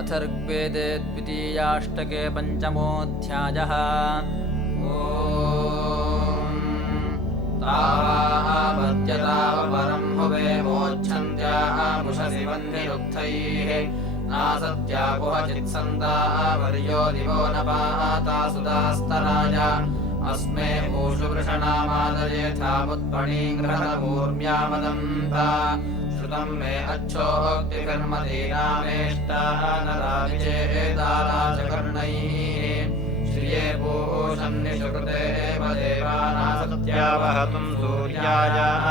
अथर्वेदे द्वितीयाष्टके पञ्चमोऽध्यायः। तावापत्यतावपरं हुवे मोच्छन्त्यामुषसि वह्निरुक्थैः नासत्यापुहचित्सन्दावर्यो दिवो न पाता सुदास्तराय अस्मे ऊषु वृषणामादयेथामुत्पणीङ्घ्रहमूर्म्यामदन्ता श्रुतं मे अच्छोक्तिकर्मदीनामेष्टानराविचेदाराजकर्णैः श्रिये पूषन्निषुकृते देवानासत्यावहतुं सूर्यायाः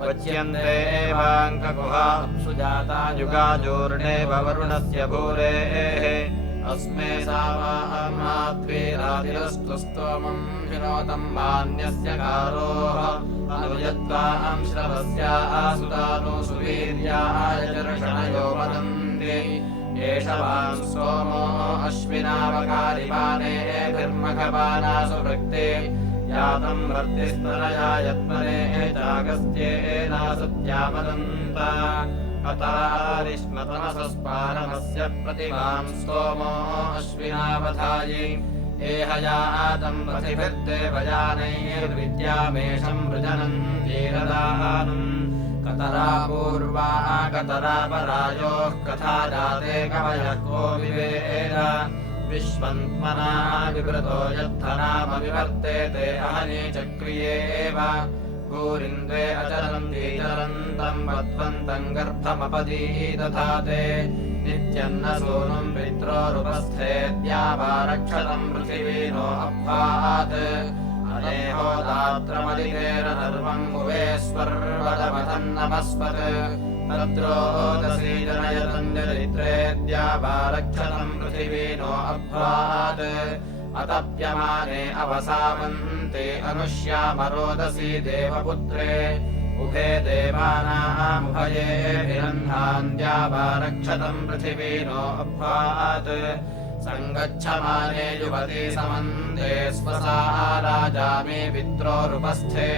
वच्यन्ते एवाङ्ककुहा सुजाता युगाजूर्णेव वरुणस्य भूरेः अस्मे सावामात्वीरातिरस्तु स्तोमं हिनोतं मान्यस्य कारोः अनुयत्वां श्रवस्यासुतानो सुवीर्याय चर्षणयो वदन्ति एष वां सोमो अश्विनावकारिमानेभिर्मखपानासु वृक्ते यातं वर्तिस्तनया यत्मने चागस्त्येनासत्यामदन्ता अतारिष्मतमसस्पारमस्य प्रतिमां स्तोमो अश्विनावधायि एहयातं पथिभिर्देवयानैर्विद्यामेषं वृजनं जीरदानम् कतरा पूर्वा कतरा परायोः कथा जाते कवयः को विवेद विश्वन्त्मना विवृतो यद्धनामविवर्तेते अहने चक्रियेव भूरिन्द्रे अचरन्ति चरन्तं वध्वन्तं गर्भमपदीदधाते नित्यन्न सूनुं पित्रोरुपस्थेद्यावारक्षतं पृथिवीनो अभ्वात् अनेहोदात्रमलिकेन नर्वं भुवेश्वर्वदमथन्नमस्पत् तद्रोदसी जनयतञ्जरित्रेद्यावारक्षतं पृथिवीनो अभ्वात् अतप्यमाने अवसावन्ते अनुष्यामरोदसी देवपुत्रे उभे देवानामुभयेभिरह्नान्द्यावारक्षतं पृथिवीनो अभ्वात् सङ्गच्छमाने युवती समन्दे स्वसा राजा मे पित्रोरुपस्थे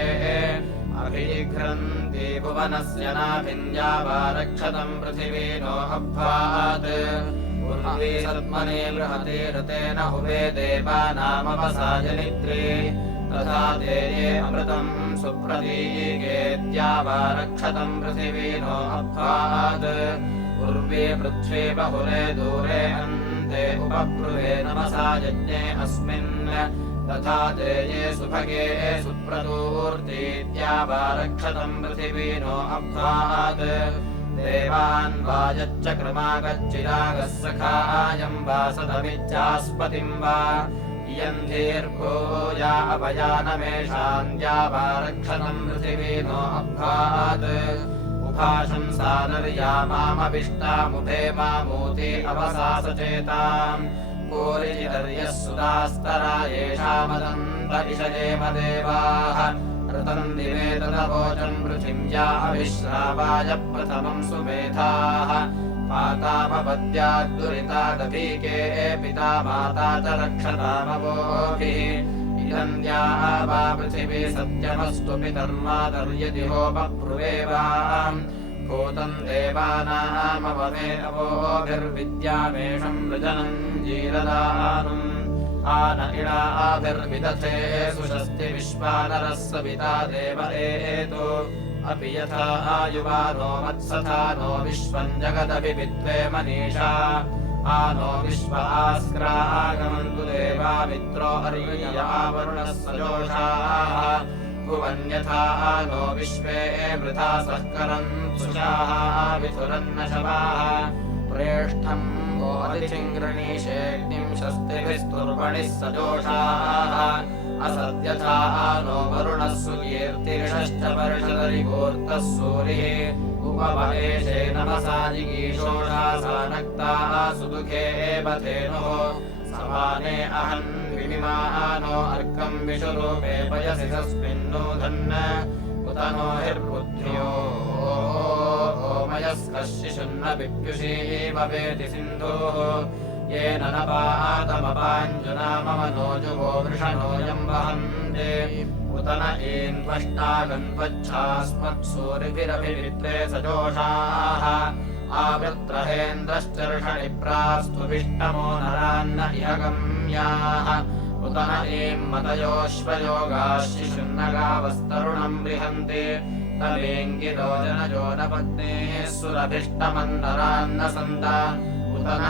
अभिघ्रन्ति भुवनस्य नाभिन्द्यावारक्षतं पृथिवीनो अभ्वात् उर्वी सद्मने बृहते ऋतेन हुवे देवानामवसायनित्रे तथा देये अमृतं सुप्रतीकेद्यावारक्षतं पृथिवीनो अभ्वात् उर्वी पृथ्वी बहुरे दूरे अन्ते उपब्रुवे नमसा यज्ञे अस्मिन् तथा देये सुभगे सुप्रतूर्तीद्यावारक्षतं पृथिवीनो अभ्वात् देवान् वायच्चक्रमागच्चिरागः सखायं वा सदमिच्छास्पतिं वा इयन्धीर्भूया अभयानमेषान्द्यावारक्षतं पृथिवीनो अभ्वात् उभाशंसानर्यामामभिष्टामुभे मामूति अवसासचेताम् पूरिचिदर्यः सुदास्तरा येषामदन्त इषयेम देवाः ऋतं दिवे तदवोचं पृथिव्या अविश्रावाय प्रथमं सुमेधाः पातापपद्याद्दुरितादभीके पिता माता च रक्षतामवोभिः इदन्द्या वा पृथिवी सत्यमस्तु पितर्मादर्यदिहोपब्रुवेवाम् भूतं देवानामवमे अवोभिर्विद्यामेषं वृजनं जीरदानुम् आन इळाभिर्विदथे सुषस्ति विश्वानरः सविता देव एतो अपि यथा आयुवानो मत्सथानो विश्वं जगदभिविद्वे मनीषा आनो विश्व आस्क्रागमन्तु देवा मित्रो अर्यया वरुणः सजोषाः भुवन्यथा नो विश्वे वृथा सहकरन् सुषाः विथुरन्न शवाः प्रेष्ठं वो अतिचिङ्गृणीषेऽग्निं शस्तिभिस्तुर्वणिः सजोषाः असद्यथा नो वरुणः सुकीर्तिरिषश्च वर्षदरिगोर्तः सूरिः उपवहेशे नमसा जिगीषोषा सानक्ताः सुदुःखे बधेनुः समाने अहन् विमिमानो अर्कं विषुरूपे पयसि तस्मिन्नूधन् उत नो हिर्बुद्ध्यो ओमयस्कशिशुन्न विप्युषी भवेति सिन्धुः येन न पातमपाञ्जुना मम नोजुवो वृषणोऽयं वहन्ते उत न एन्त्वष्टागन्त्वच्छास्मत्सूरिभिरभिवित्रे सजोषाः आवृत्रहेन्द्रश्चर्षणिप्रास्तुभिष्टमो नरान्न इह गम्याः उत न मतयोऽश्वयोगाः शिशुन्नगावस्तरुणम् बृहन्ति तवेङ्गिरो जनयो न पत्नेः सुरभिष्टमन्नरान्न सन्त उत न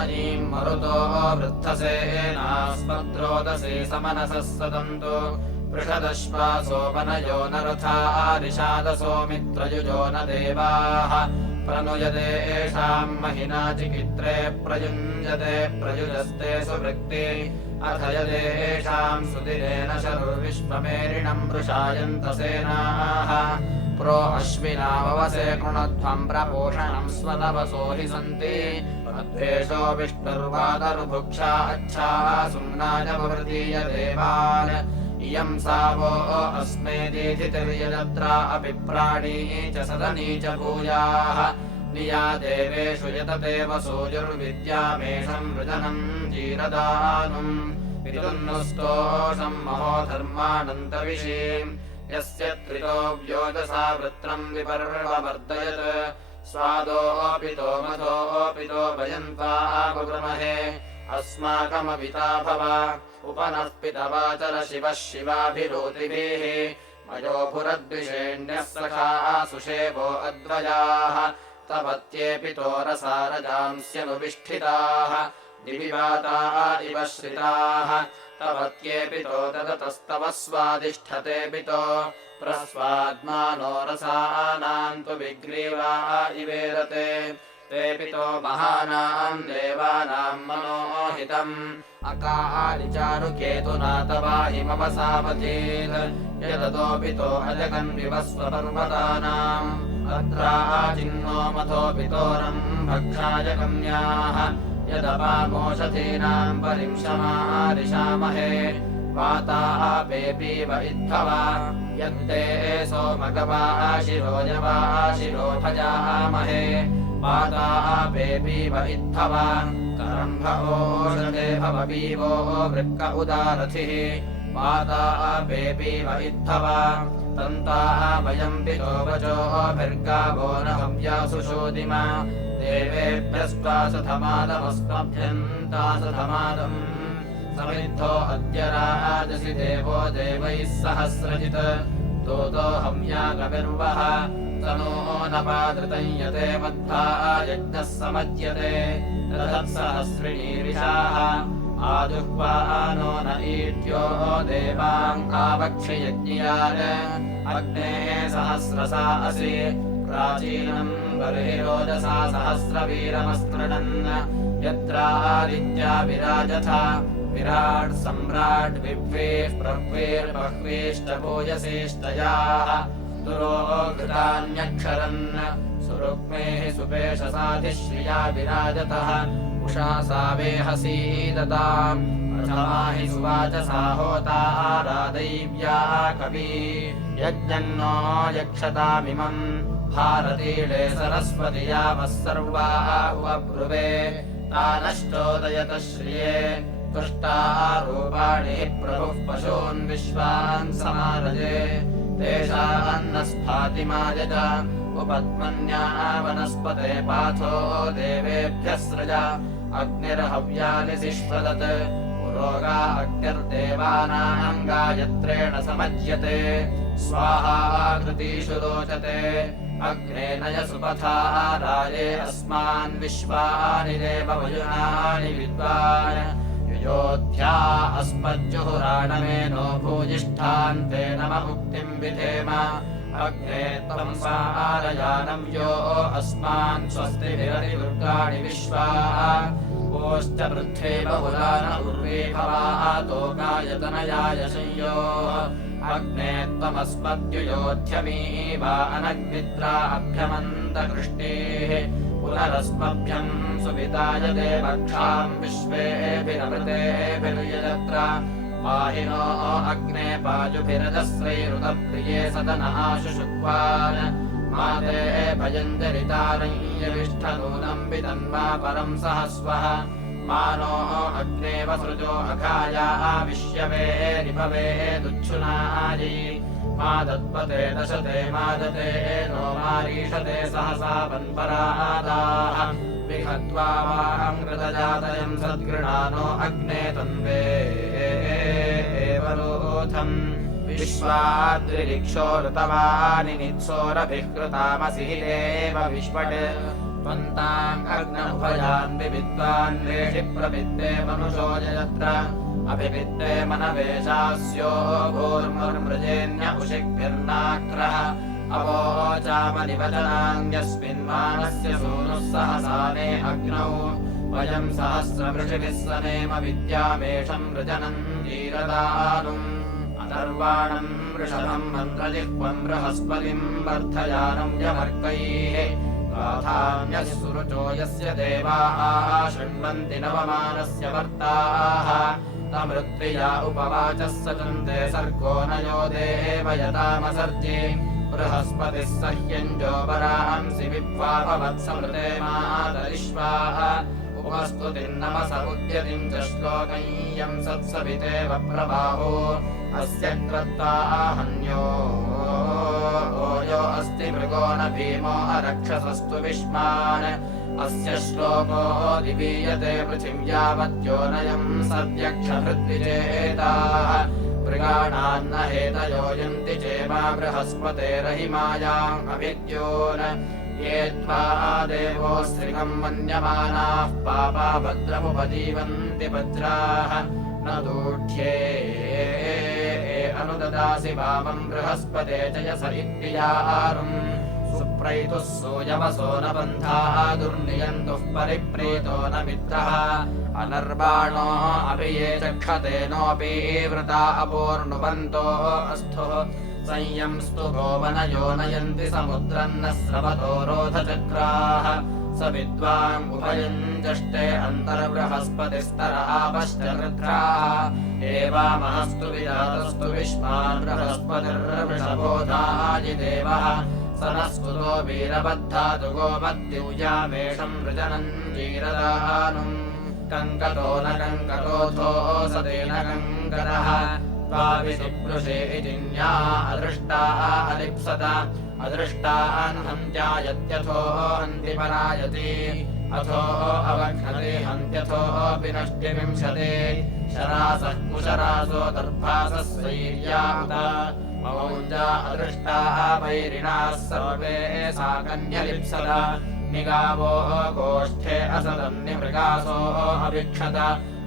मरुतो वृद्धसेनास्मद्रोदसे समनसः सदन्तु पृषदश्वासोपनयो न रथारिषादसो मित्रयुजो न देवाः प्रनुयते येषाम् महिना चिकित्रे प्रयुञ्जते प्रयुजस्ते सुवृक्ति अथ यदे येषाम् सुदिनेन शरुर्विश्वमेरिणम् वृषायन्तसेनाः प्रो अश्विनावसे कृणध्वम् प्रपोषणम् स्वतवसो हि सन्ति अद्वेषो विष्णुर्वातरुभुक्षा अच्छाः सुम्नाय प्रवृतीय देवान् इयम् सावो अस्मेदीधितिर्यजत्रा अपि प्राणी च सदनी च भूयाः निया देवेषु यतते वसूयुर्विद्यामेषम् वृजनम् जीरदानुम् विदुन्नुस्तोषम् महो धर्मानन्तविषीम् यस्य त्रितो व्योजसा वृत्रम् विपर्ववर्धयत् स्वादोऽपितो मधोऽपितो भयन्त्वागुरुमहे अस्माकमविता भव उपनः पितवाचर शिवः शिवाभिरोतिभिः मयोभुरद्विषेण्यः सखाः सुषेवो अद्वयाः तपत्येऽपितो रसारजांस्यनुविष्ठिताः दिविवाताः इव श्रिताः तपत्येऽपितो ददतस्तव स्वादिष्ठतेऽपितो प्रस्वाद्मानो रसानाम् तु विग्रीवाः इवेरते तेऽपितो महानाम् देवानाम् मनोहितम् अकालिचारुकेतुना तवाहिमवसावतीत् यदतोऽपितो अजगन्विवस्वपर्वतानाम् अत्राचिन्नो मथोऽपितोरम् भक्षाय गम्याः यदपामोषधीनाम् परिंशमारिषामहे वाताः पेपीव इद्धवा यद्दे सोमगवाशिरोजवाशिरो भजामहे वाताः पेपीव इद्धवा करम्भ ओषधे भववीवो वृक्क उदारथिः वाताः पेपीव इद्धवा तन्ताः वयम् पितो वचोभिर्गावो न हव्यासु शोदिमा देवेभ्यस्त्वासधमादमस्मभ्यन्तासधमादम् समिद्धो अद्य राजसि देवो देवैः सहस्रजित् तोतो हव्यागविर्वः तनो नपादृतम् यते मध्वा यज्ञः समज्यते दधत्सहस्रिणीरिषाः आजुह्वानो न ईट्यो देवाङ्कावक्षयज्ञियान् अग्नेः सहस्रसा असि प्राचीनम् बर्हिरोजसा सहस्रवीरमस्तृणन् यत्रादित्या विराजथ विराट् सम्राट् विभ्वेः प्रह्वेर्बह्वीष्टभूयसेष्टयाः दुरोघृतान्यक्षरन् सुरुक्मेः सुपेशसाधिश्रिया विराजतः उषा सावेहसीदताम् प्रथमा हि सुवाचसा होता आरादैव्या कवी यज्ञन्नो यक्षतामिमम् भारतीले सरस्वती यावः सर्वा उपब्रुवे तानश्चोदयत श्रिये तुष्टाः रूपाणि प्रभुः पशून् विश्वान् समारजे तेषान्नस्फातिमायज उपत्मन्या वनस्पते पाथो देवेभ्यः सृज अग्निर्हव्यानि सिष्वदत् पुरोगा अग्निर्देवानाम् गायत्रेण समज्यते स्वाहा कृतीषु रोचते अग्ने नय सुपथा राये अस्मान् विश्वानि देव वयुनानि विद्वान् युयोध्या अस्मज्जुहुराणमेनो भूयिष्ठान्ते नम मुक्तिम् विधेम अग्ने त्वम् सारयानम् यो अस्मान् स्वस्तिभिरतिदुर्गाणि विश्वा ओश्च पृथ्वी बहुलान उर्वी भवातोकायतनयाय संयोः अग्ने त्वमस्मद्युयोध्यमीवा अनग्निद्रा अभ्यमन्तकृष्णेः पुनरस्मभ्यम् सुविताय देवक्षाम् विश्वेभिरमृतेभिर्यजत्र पाहिनो अग्ने पाजुभिरजस्रैरुतप्रिये सदनहाशुशुक्वान् माते भयञ्जरितारञ्यविष्ठनूनम् वितन्वा परम् सहस्वः मानो अग्ने वसृजो अघाया विश्यवे रिभवे दुच्छुनायै मादत्पते दशते मादते नो मारीषते सहसा वन्परादाः विहत्वा वाहङ्कृतजातयम् सद्गृणानो अग्ने तन्वे एवरोधम् विश्वाद्रिरिक्षो ऋतवानि नित्सोरभिकृतामसिहिरेव विश्वट् त्वन्ताम् अग्नमुभयान् विविद्वान् वेषि प्रविद्वे मनुषो यत्र अभिविद्वे मनवेशास्यो भूर्मुर्मृजेन्य उषिग्भिर्नाक्रः अवोचामनिवचनान्यस्मिन्मानस्य सूनुः सहसाने अग्नौ वयम् सहस्रवृषिभिः सनेम विद्यामेषम् वृजनम् जीरदानुम् अनर्वाणम् वृषभम् मन्त्रजिह्वम् बृहस्पतिम् वर्धयानम् यमर्कैः गाथान्यः सुरुचो यस्य देवाः शृण्वन्ति नवमानस्य वर्ताः तमृत्विया उपवाचः सचन्ते सर्गो न यो देवयतामसर्जे बृहस्पतिः सह्यञ्जो वरांसि विप्वापवत्समृते मातरिष्वाः उपस्तुतिर्नमस उद्यतिम् च श्लोकय्यम् सत्सवितेव प्रबाहो अस्य क्रत्वाहन्यो यो अस्ति मृगो न भीमो अरक्षसस्तु विष्मान् अस्य श्लोको दिवीयते पृथिव्यावत्योनयम् सद्यक्षभृद्विजेताः मृगाणान्न हेतयो यन्ति चेमा बृहस्पतेरहिमायाम् अभिद्योन् ये त्वा देवो स्त्रिगम् मन्यमानाः पापा भद्रमुपजीवन्ति वज्राः न दूढ्ये अनुददासि वामम् बृहस्पते च यस इत्यारुम् सुप्रैतुः सूयवसो न बन्धाः दुर्नियन्तुः परिप्रीतो न मित्रः अनर्वाणो अपि ये चक्षते नोऽपि वृता अपूर्णुवन्तो अस्थुः संयंस्तु गोवनयो नयन्ति समुद्रम् न स्रवतो रोधचक्राः स विद्वान् उभयम् जष्टे अन्तर्बृहस्पतिस्तर आपश्च वृद्धाः एवामहस्तु विजातस्तु विश्वान् बृहस्पतिर्वृषभोधायि देवः स नः स्तुतो वीरबद्धातु गोमद्दिव्यामेषम् वृजनम् जीरदानुम् कङ्कतो न कङ्कतोऽथो सतेन कङ्करः द्वाविषिपृषे इति न्या अदृष्टाः अलिप्सत अदृष्टान् हन्त्यायत्यथो हन्ति परायति अथो अवघ्नते हन्त्यथो विनष्टिविंशते शरासः कुशरासो दर्भासः स्वैर्याहुत मौञ्जा अदृष्टाः वैरिणाः सर्वे साकन्यलिप्सत निगावो गोष्ठे असदन्निमृगासो अभिक्षत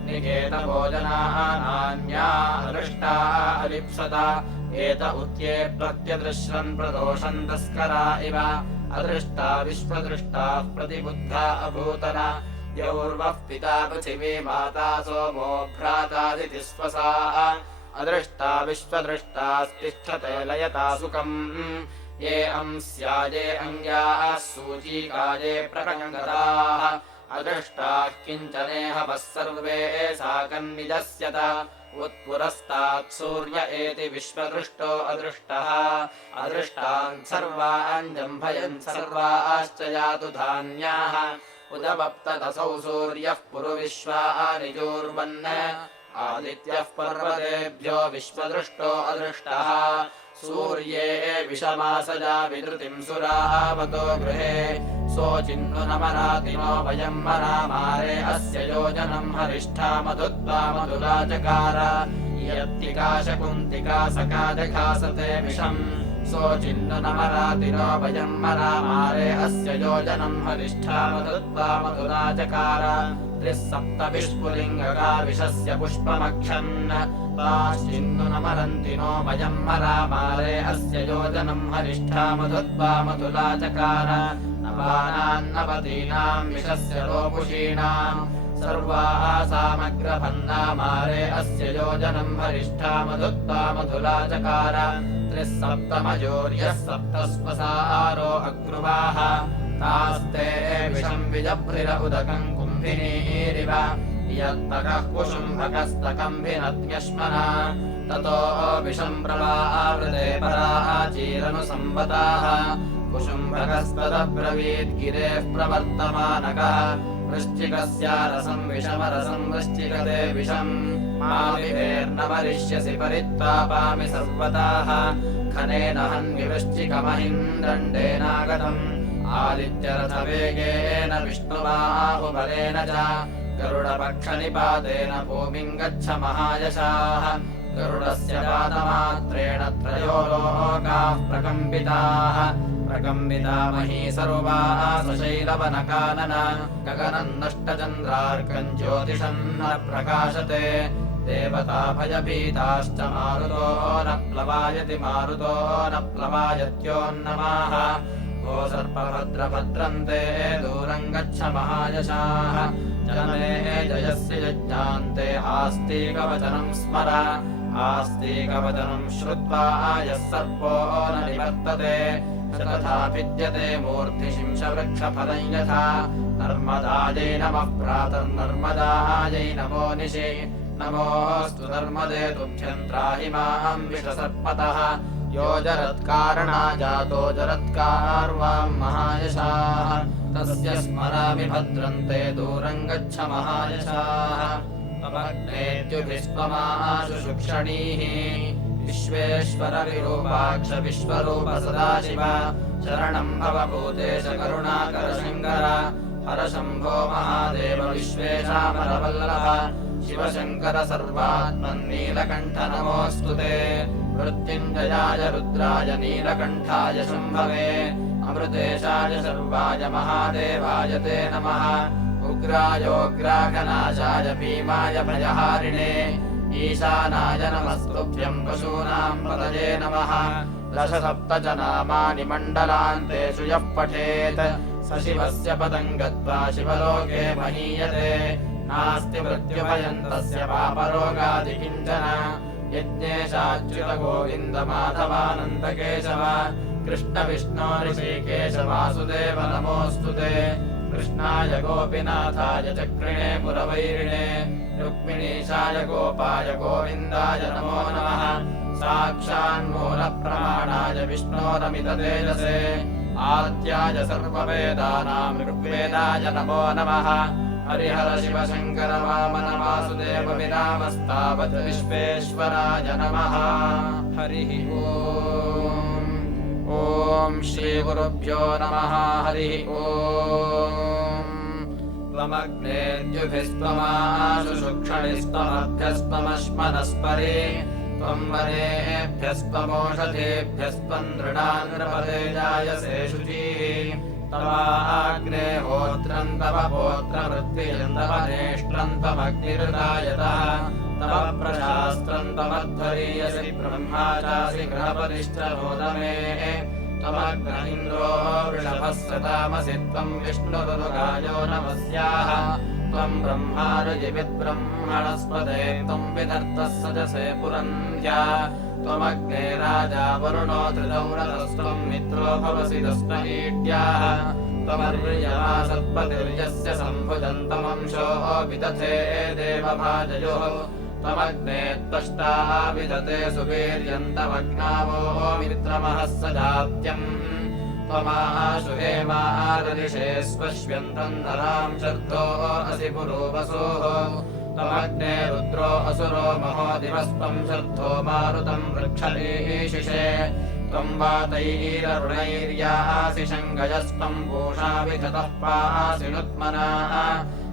निकेतभोजनाः नान्या अदृष्टाः अलिप्सत एत उत्ये प्रत्यदृश्रन् प्रदोषन् तस्करा इव अदृष्टा विश्वदृष्टाः प्रतिबुद्धा अभूतन द्यौर्वः पिता पृथिवी माता सोमो भ्रातादिति स्वसाः अदृष्टा विश्वदृष्टास्तिष्ठते लयता सुखम् ये अंस्याये अङ्ग्याः सूचीकाये प्रकङ्गताः अदृष्टाः किञ्चनेह वः सर्वे साकन्निजस्यत उत्पुरस्तात् सूर्य एति विश्वदृष्टो अदृष्टः अदृष्टान् सर्वान् जम्भयन् सर्वाश्च यातु धान्याः उदवप्तदसौ सूर्यः पुरुविश्वानि जूर्वन् आदित्यः पर्वतेभ्यो विश्वदृष्टो अदृष्टः सूर्ये विषमासजा विधृतिम् सुरावतो गृहे सोचिन्नु न मरातिनो वयम् मरामारे अस्य योजनम् हरिष्ठा मधुत्वा मधुला चकार यत्तिका शकुन्तिका सका जघासते विषम् सोचिन्नु न मरातिनो वयम् मरामारे अस्य योजनम् हरिष्ठा मधुत्वा मधुला चकार त्रिःसप्तविष्पुलिङ्गका विषस्य पुष्पमक्षन् ताश्चिन्नु न मरन्ति नो वयम् मरामारे अस्य योजनम् हरिष्ठा मधुत्वा मधुला चकार नवानान्नवतीनाम् विषस्य लोपुषीणाम् सर्वाः सामग्रभन्नामारे अस्य योजनम् हरिष्ठा मधुत्वा मधुला चकार त्रिःसप्तमयोर्यः सप्तस्वसारो अग्रुवाः तास्ते विषम् विजभ्रिर उदकम् कुम्भिनीरिव यत्तकः कुशुम्भकस्तकम्भिनत्यश्मना ततो विषम् प्रवावृते पराचीरनुसंवताः कुशुम्भकस्तदब्रवीत् गिरेः प्रवर्तमानकः वृश्चिकस्यारसम् विषमरसम् वृश्चिकते विषम् मा विभेर्न मरिष्यसि परित्तापामि सर्वताः खनेन हन्विवृश्चिकमहिन्द्रण्डेनागतम् आदित्यरथवेगेन विष्णुबाहुबलेन च गरुडपक्षनिपातेन भूमिम् गच्छ महायशाः गरुडस्य पादमात्रेण त्रयो लोकाः प्रकम्पिताः प्रकम्पिता महीसर्वाः सशैलवनकानन गगनम् नष्टचन्द्रार्कम् ज्योतिषम् न प्रकाशते देवता भयभीताश्च मारुतो न प्लवायति मारुतो न प्लवायत्योन्नमाः ओ सर्पभद्रभद्रन्ते दूरम् गच्छ महायशाः जनमे जयस्य यज्ञान्ते आस्तिकवचनम् स्मर आस्तिकवचनम् श्रुत्वा यः सर्पो न निवर्तते तथा भिद्यते मूर्तिशिंशवृक्षफलम् यथा नर्मदायै नमः प्रातर्नर्मदायै नमो निशि नमोऽस्तु नर्मदे तुभ्यम् त्राहि माम् विषसर्पतः यो जरत्कारणा जातो जरत्कारवाम् महायशाः तस्य स्मरामि भद्रन्ते दूरम् गच्छ महायशाः अभग्नेत्युभिस्त्वमाशु शुक्षणीः विश्वेश्वर विरूपाक्ष विश्वरूप सदाशिव शरणम् भवभूतेश करुणाकर शङ्कर हर शम्भो महादेव विश्वेशामरवल्लभ शिवशङ्कर सर्वात्मन्नीलकण्ठ नमोऽस्तु ते मृत्युञ्जयाय रुद्राय नीलकण्ठाय शम्भवे अमृतेशाय सर्वाय महादेवाय ते नमः उग्रायोग्राघनाशाय भीमाय भयहारिणे ईशानाय नमस्तुभ्यम् पशूनाम् पतये नमः दशसप्त च नामानि मण्डलान्तेषु यः पठेत् स शिवस्य पदम् गत्वा शिवलोके महीयते नास्ति मृत्युभयम् तस्य पापरोगादि किञ्चन यज्ञेशाच्युत गोविन्द माधवानन्द केशव कृष्ण विष्णो ऋषिकेश वासुदेव नमोऽस्तु ते कृष्णाय गोपीनाथाय चक्रिणे पुरवैरिणे रुक्मिणीशाय गोपाय गोविन्दाय नमो नमः साक्षान्मूलप्रमाणाय विष्णोरमिततेजसे आद्याय सर्ववेदानाम् ऋग्वेदाय नमो नमः हरिहर शिव शङ्कर वामन वासुदेव विरामस्तावत् विश्वेश्वराय नमः हरिः ॐ श्रीगुरुभ्यो नमः हरिः ॐ त्वमग्नेद्युभिस्त्वमाशु शुक्षणिस्त्वमभ्यस्त्वमश्मनस्परे त्वम् वरेभ्यस्त्वमोषधेभ्यस्त्वम् नृणाङ्गपदे जायसे शुचिः तवाग्ने होत्रम् तव पोत्रवृत्तियम् तव नेष्ट्रम् त्वमग्निर्दायतः तव प्रशास्त्रम् तवध्वरीयसि ब्रह्मा चासि गृहपतिश्च रोदमे त्वमग्न इन्द्रो वृषभः सतामसि त्वम् विष्णुरुगायो नमस्याः त्वम् ब्रह्मा ऋजिविद्ब्रह्मणस्पते त्वम् विधर्तः सजसे पुरन्ध्या त्वमग्ने राजा वरुणो धृतौरतस्त्वम् मित्रो भवसि दस्महीड्याः त्वमर्यमा सत्पतिर्यस्य सम्भुजन्तमंशो विदथे देवभाजयोः त्वमग्ने त्वष्टा विदते सुवीर्यन्तमग्नावो मित्रमः स जात्यम् त्वमाशु हेमारदिशे स्वश्व्यन्तम् नराम् शर्धो असि पुरोवसोः त्वमग्ने रुद्रो असुरो महो दिवस्त्वम् शर्धो मारुतम् वृक्षलीशिषे त्वम् वातैररुणैर्यासि शङ्गयस्त्वम् पूषा विधतः पासि नुत्मनाः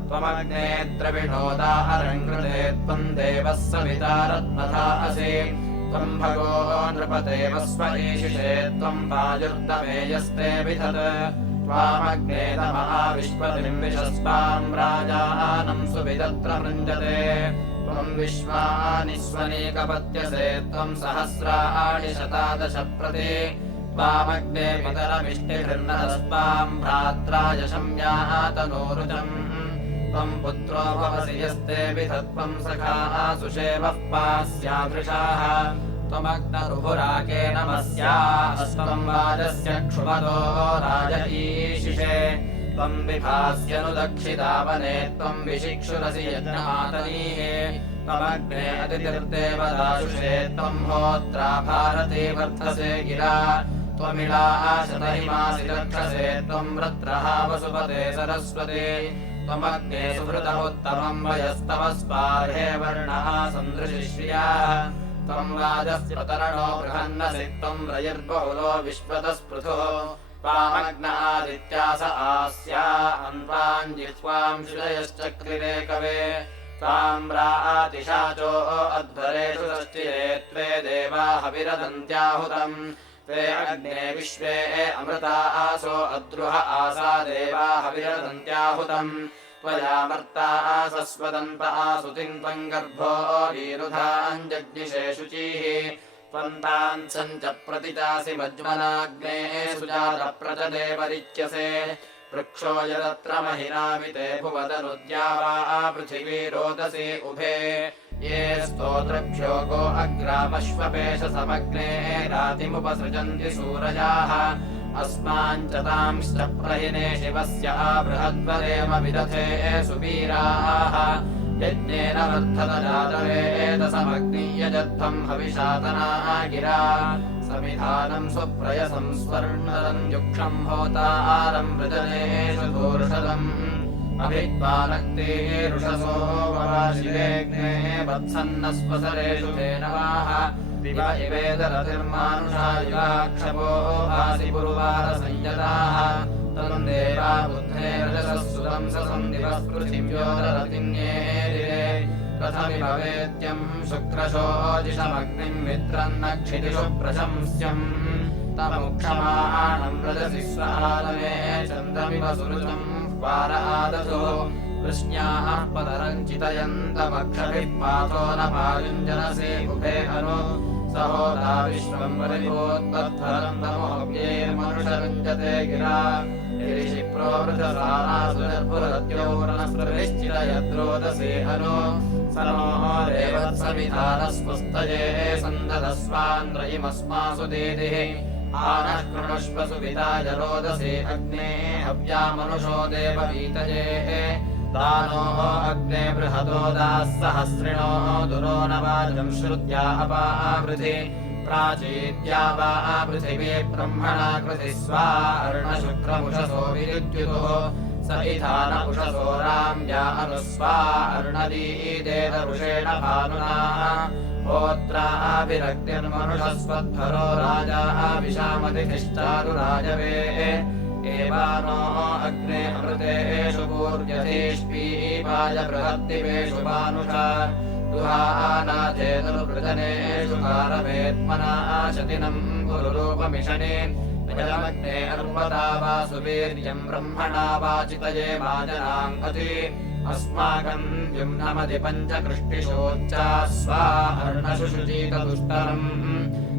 त्वमग्ने द्रविणोदा अरङ्कृते त्वम् देवः सविता रत्नथा असि त्वम् भगो नृपते वस्वरीशिषे त्वम् वायुर्दमेयस्ते विधत् त्वामग्ने तमः विश्वतिम् विशस्वाम् राजानम् सुविदत्र मृञ्जते त्वम् विश्वानि स्वनीकपत्यसे त्वम् सहस्राणि शतादश प्रति त्वामग्ने पितरमिष्टिभिर्नरस्त्वाम् भ्रात्राय शम्यातनोरुजम् त्वम् पुत्रो भवसि यस्ते विधत्वम् सखाः सुषेवः पास्यादृशाः त्वमग्नरुभुराके नमस्यास्त्वम् वाजस्य क्षुमतो राजईशिषे त्वम् विभास्यनुदक्षितावने त्वम् विशिक्षुरसि यज्ञमातनीः त्वमग्ने अतिथिर्देवदाशुषे त्वम् होत्रा भारते वर्धसे गिरा त्वमिळा शतहिमासि रक्षसे त्वम् वृत्रः वसुपते सरस्वती त्वमग्ने सुहृतमुत्तमम् वयस्तव स्पार्हे वर्णः सन्दृशि श्रियाः त्वम् राजस्य तरणो बृहन्नसि त्वम् रयिर्बहुलो विश्वतस्पृथुः त्वामग्नादित्यास आस्या अन्वाञ्जित्वाम् श्रुतयश्चक्रिरे कवे त्वाम् रातिशाचो अध्वरेषु षष्टिरे त्वे देवा हविरदन्त्याहुतम् त्वे अग्ने विश्वे अमृता आसो अद्रुह आसा देवा हविरदन्त्याहुतम् त्वयामर्ता आसस्वदन्त आसुतिम् त्वम् गर्भो वीरुधाञ्जज्ञिषे शुचिः त्वन्तान् सञ्च प्रतिचासि मज्मनाग्ने सुजातप्रचदे परिच्यसे वृक्षो यदत्र महिनामिते भुवदनुद्या वा पृथिवी रोदसी उभे ये स्तोत्रभ्यो गो अग्रामश्वपेश समग्ने रातिमुपसृजन्ति सूरजाः अस्माञ्च तांश्च प्रहिने शिवस्य बृहद्वरेम विदथे सुवीराः यज्ञेन वर्धत जातवेदसमग्नियजध्वम् हविषातना गिरा समिधानम् सुप्रयसम् स्वर्णदम् युक्षम् होतारम् वृजनेषु दोर्षदम् अभित्पालक्तेरुषसो वराशिरेग्ने वत्सन्नस्वसरेषु धेनवाः दिव इवेदरतिर्मानुषा युवाक्षपो भासि पुरुवारसंयताः तम् देवा बुद्धे रजसः सुतम् ससम् दिवः पृथिव्योदरतिन्येरिरे कथमिव वेद्यम् शुक्रशोजिषमग्निम् मित्रम् नक्षितिषु प्रशंस्यम् तमुक्षमाणम् रजसि स्वालमे चन्द्रमिव सुरुचम् पार आदधो वृष्ण्याः पदरम् चितयन्तमक्षभिः पाथो न पायुञ्जनसे उभे अनु सहोदा विश्वम् परिभूत्तद्धरम् तमोऽव्यैर्मनुषरुञ्जते गिरा ऋषिप्रोवृतसारासुरर्पुरद्योर्नस्पृश्चितयद्रोदसे अनु स नो देवत्सविधानस्वस्तये सन्ददस्वान्द्रयिमस्मासु दीदिः आनः कृणुष्व सुविदाय रोदसे अग्ने हव्यामनुषो देववीतये दानो अग्ने बृहदो दाः सहस्रिणो दुरो न वाजम् श्रुत्या अपावृधि प्राचीद्या वा पृथिवी ब्रह्मणा कृति स्वा अर्णशुक्रमुषसो विद्युतुः स इधान उषसो राम्या अनुस्वा अर्णदीदेतरुषेण भानुना होत्राभिरग्निर्मनुषस्वध्वरो राजा विशामतिष्ठारुराजवे एवानो अग्ने अमृतेषु पूर्यधीष्पीवाय बृहद्दिवेषु मानुषा दुहानाथेतुर्वृजनेषु कारवेत्मना शतिनम् गुरुरूपमिषणे अजमग्ने अर्वता वा सुवीर्यम् ब्रह्मणा वाचितये माजनाम् अति अस्माकम् द्युम्नमधि पञ्चकृष्टिशोच्चा स्वा अर्णशुशुचीतदुष्टरम्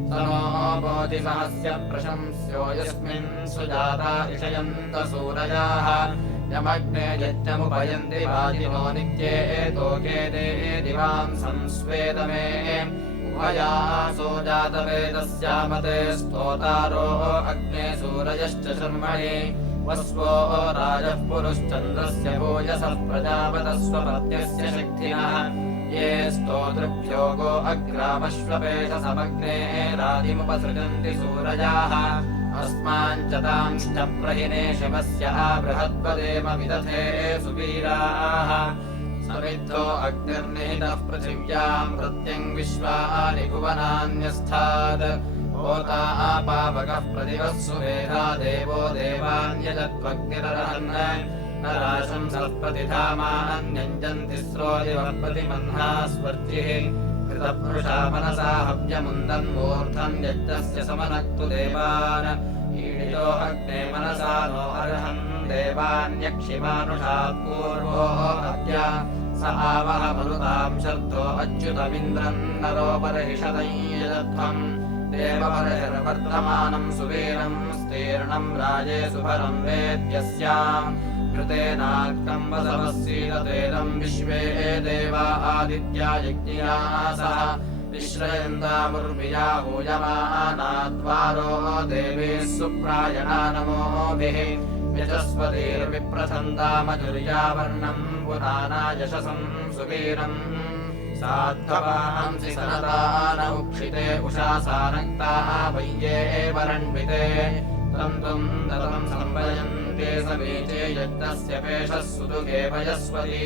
तनो बोधिसहस्य प्रशंस्यो यस्मिन् सुजाता इषयन्त सूरजाः यमग्ने यज्ञमुपयन्ति वाजिनो नित्ये तोके दे दिवाम् संस्वेदमे उभयासो जातवेदस्यामते स्तोतारो अग्ने सूरयश्च शर्मणि वस्वो राजः पुरुश्चन्द्रस्य भूयसः प्रजापतः स्वपत्यस्य शक्तिनः ये स्तोतृभ्यो गो अग्रामश्वपेशसमग्ने रातिमुपसृजन्ति सूरजाः अस्माञ्च तांश्च प्रहिने शिवस्य बृहद्वदेम विदथे सुवीराः समिद्धो अग्निर्निहितः पृथिव्याम् प्रत्यङ् विश्वानि भुवनान्यस्थात् होता पावकः प्रतिवः सुवेदा देवो देवान्यजत्वग्निरहन् न राशंसः प्रतिधामान्यञ्जन्ति स्रोदिवः प्रतिमह्ना स्वर्जिः कृतपुरुषा मनसा हव्यमुन्दन्मूर्धन् यज्ञस्य समनक्तु देवान् ईडितो अग्ने मनसा नो अर्हन् देवान्यक्षिमानुषात् पूर्वो अद्य स आवह मरुताम् शर्धो अच्युतमिन्द्रम् नरोपरिषदं यजध्वम् देवपरिहर्वर्धमानम् सुवीरम् स्तीर्णम् राजे सुभरम् वेद्यस्याम् कृतेनार्कम् वसवः सीदतेदम् विश्वे देवा आदित्या यज्ञिया सह विश्रयन्तामुर्विया हूयमानाद्वारो देवीः सुप्रायणा नमोभिः यजस्वतीर्विप्रथन्तामजुर्यावर्णम् पुराना यशसम् सुवीरम् साध्ववांसि सनतान उक्षिते उषासानक्ता वैये वरण्विते तन्तुम् दतम् संवयन्ते समीचे यज्ञस्य पेशः सुदुगे वयस्वती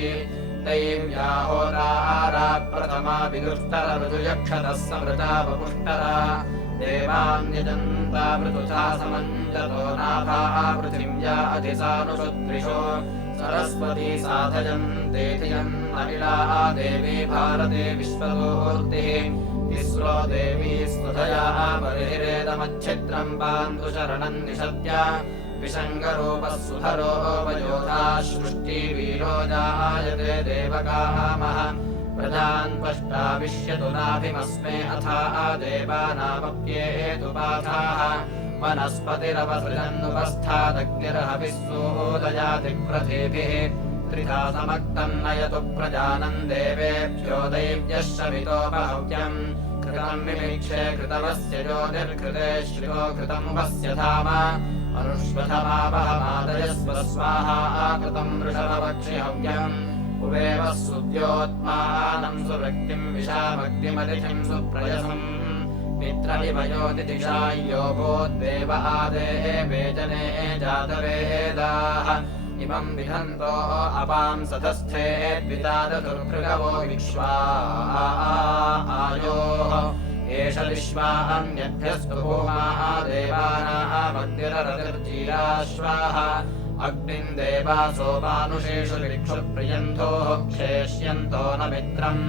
दैव्याहोरारा प्रथमा विदुष्टरऋतुयक्षतः समृता वपुष्टरा देवान्यजन्ता मृतुथा समञ्जतो नाभा पृथिव्या अधिसानुषुत्रिषो सरस्वती साधयन्ते धियन्नलिला देवी भारते विश्वमूर्तिः तिस्रो देवी स्वधया बर्हिरेदमच्छिद्रम् पान्तुशरणम् निषद्य विशङ्गरूपः सुधरो वयोधा सृष्टिवीरो जायते देवकामः प्रजान् पष्टाविश्यतु नाभिमस्मे अथा देवानामप्येतु पाथाः वनस्पतिरवसृजन्नुपस्थादग्निरहविस्सूदयाति त्रिधा समक्तम् नयतु प्रजानम् देवेभ्यो दैव्यः शमितोपहव्यम् कृतम् विमीक्षे कृतमस्य ज्योतिर्कृते श्रियो कृतमुपस्य धाम अनुष्वधमावहमादयस्व स्वाहा कृतम् वृषभवक्षिहव्यम् उवेव सुद्योत्मानम् सुवृक्तिम् विशामग्निमतिथिम् सुप्रयसम् मित्रमिव योतिदिशाय्यो भूद्देव आदेवे जने जातवेदाः इमम् विधन्तो अपाम् सतस्थे द्वितादतुर्भृगवो विक्ष्वा आयोः एष विश्वान्यभ्यस्तु भूमा देवानामग्निररतिर्जीराश्वाः अग्निम् देवासोपानुषेषु विक्षुप्रियन्तोः क्षेष्यन्तो न मित्रम्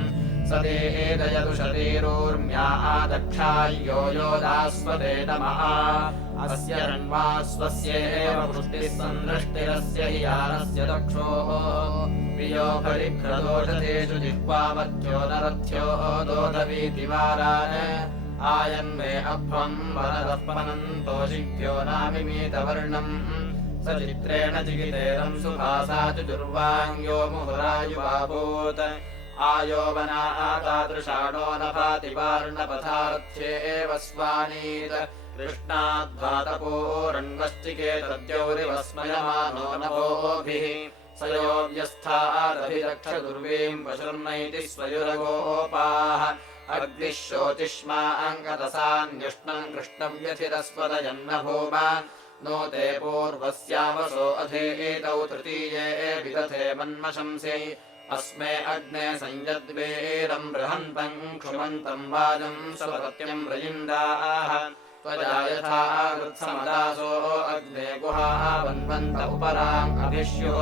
सदेदयतु शरीरोर्म्या दक्षाय्यो योदास्वते तमः अस्य रण्वास्वस्येव पुष्टिः सन्दृष्टिरस्य हि यानस्य दक्षोः प्रियो परिभ्रदोषतेषु जिह्वामथ्यो नरथ्यो दोधवीति वारान् आयन्मे अभ्वम् वरदः पनन्तोषिभ्यो नामिमीतवर्णम् स चित्रेण चिकितेरम् सुभासा चुर्वाङ्ग्यो मुहुरायुवाभूत् आयोवना तादृशाणो न भाति वार्णपथार्थ्येव स्वानीत कृष्णाद्वातपोरण्वश्चिकेतद्यौरिवस्मयमानो नभोभिः स यो व्यस्थादभिरक्षदुर्वीम् पशुर्नैति स्वयुरगोपाः अग्निः शोचिष्माङ्गतसान्युष्णम् कृष्णव्यथिरस्वदयन्न भूम नो ते पूर्वस्यावसो अधीतौ तृतीये विदथे मन्मशंसि अस्मे अग्ने संयद्वीरम् बृहन्तम् क्षुमन्तम् वाजम् स्वपत्यम् रजिन्दाः त्वजा यथा कृत्समदासो अग्ने गुहाः वन्वन्त उपराम् अभिष्युः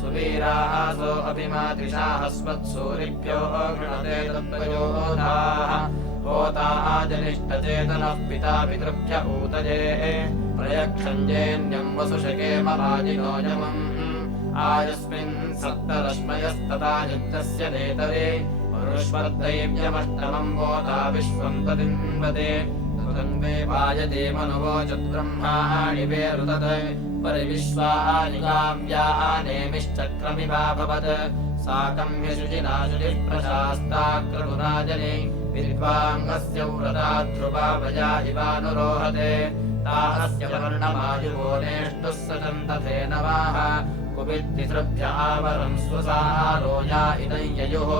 सुवीरासो अभिमातिशाहस्वत्सूरिभ्यो गृणते तद्वयोधाः होता जनिष्ठचेतनः पिता पितृभ्य ऊतये प्रयक्षञ्जेन्यम् वसुषकेम वाजिनो यमम् आयस्मिन् सप्तरश्मयस्तथा यज्ञस्य नेतरे मनुष्वर्दैव्यमष्टमम् वोता विश्वम् तदिन्वते तन्वे वायते मनुवोचद्ब्रह्माणि वेरुतत् परिविश्वानि काव्यानेमिश्चक्रमिवाभवत् साकम् ह्यशुचिना शुचिः प्रशास्ताक्रतुराजने विद्वाङ्गस्य व्रता ध्रुवा वया इवानुरोहते ताहस्य वर्णमायुवो नेष्टुः सचन्तथेन वाह कुपित्तिसृभ्य आवरम् स्वसारो या इदम् ययुः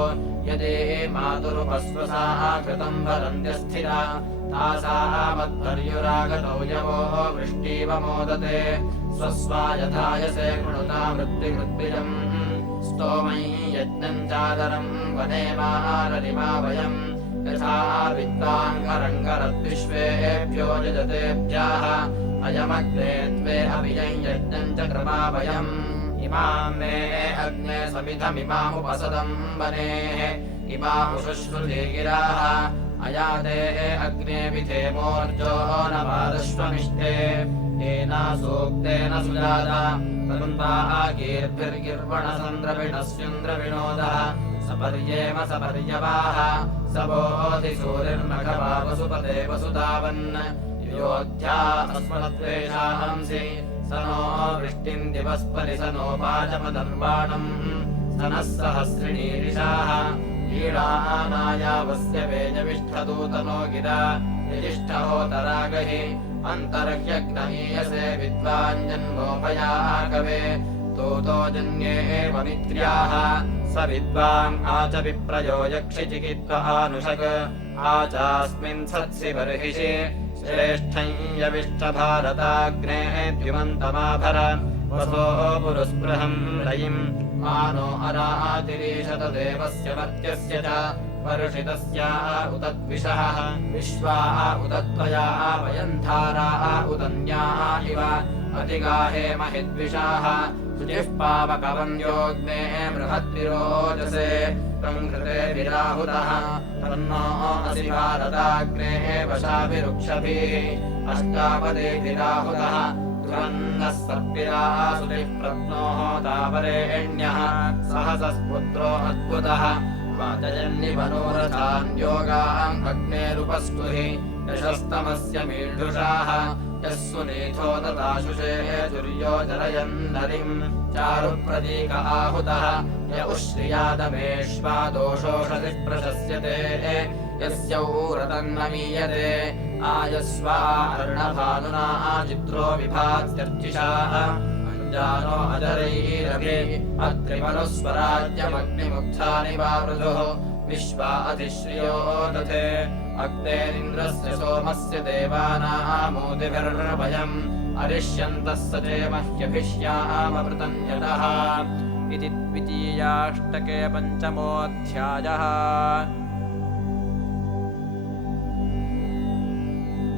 यदे मातुरुपस्वसाः कृतम् वरन्त्यस्थिरा तासामध्वर्युरागतौ यवो वृष्टिव मोदते स्वस्वा यथायसे कृणुता वृत्तिवृद्भिजम् स्तोमै यज्ञम् चादरम् वने माररिमा वयम् यथा विद्वाङ्गरङ्गरद्विश्वेभ्यो यजतेभ्यः अयमग्ने त्वे अभियम् यज्ञम् च क्रमा वयम् इमाम् मे अग्ने समिधमिमामुपसदम् वनेः इमामुशुश्रुते गिराः अयाते अग्ने विधेमोर्जो न पादश्वमिष्टे येना सूक्तेन सुजाता तरुन्ताः गीर्भिर्गिर्वणसन्द्रविणस्युन्द्रविनोदः सपर्येम सपर्यवाः सबोधिसूरिर्मघवा वसुपते वसुधावन् योध्या अस्मद्वेषांसि स नो वृष्टिम् दिवस्परि स नो वाचमदर्वाणम् स नः सहस्रिणीरिषाः ईडानायावस्य वेजविष्ठदूतनो गिरा यजिष्ठहोतरागहि अन्तर्ह्यग्नमीयसे विद्वाञ्जन्मोभयाः कवे तूतो जन्ये मित्र्याः स विद्वान् आच विप्रयो यक्षिचिकित्वानुषक् आचास्मिन् सत्सि बर्हिषि श्रेष्ठम् यविष्ठभारताग्ने द्युमन्तमाभर वसो पुरुस्पृहम् रयिम् मानो अरातिरीशत देवस्य मर्त्यस्य च वर्षितस्य उतद्विषः विश्वा उतत्वया वयन्धारा उदन्या इव अतिगाहे महिद्विषाः शुचिः पावकवन्योऽग्ने बृहद्विरोचसे संकृते विराहुतः तन्नो असि भारताग्ने वशाभिरुक्षभिः अष्टापदे विराहुतः दुरन्नः सर्पिरासुतिः प्रत्नोः तावरेण्यः सहसस्पुत्रो अद्भुतः वाचयन्निवनोरथान् योगान् अग्नेरुपस्कुहि यशस्तमस्य मीढुषाः यः सुनीथो ददाशुषे दुर्यो जरयन्नरिम् चारुप्रतीक आहुतः य उश्रियादमेष्वा दोषोषधि प्रशस्यते यस्य ऊरतन्न मीयते आयस्वा अर्णभानुना चित्रो विभात्यर्चिषाः जानो अजरैरभि अत्रिमनुस्वराज्यमग्निमुग्धानि वावृधुः विश्वा अधिश्रियो दधे अग्नेरिन्द्रस्य सोमस्य देवानामोदिभिर्वयम् अरिष्यन्तः स चेमह्यभिष्यामवृतन्यतः इति द्वितीयाष्टके 5मोऽध्यायः।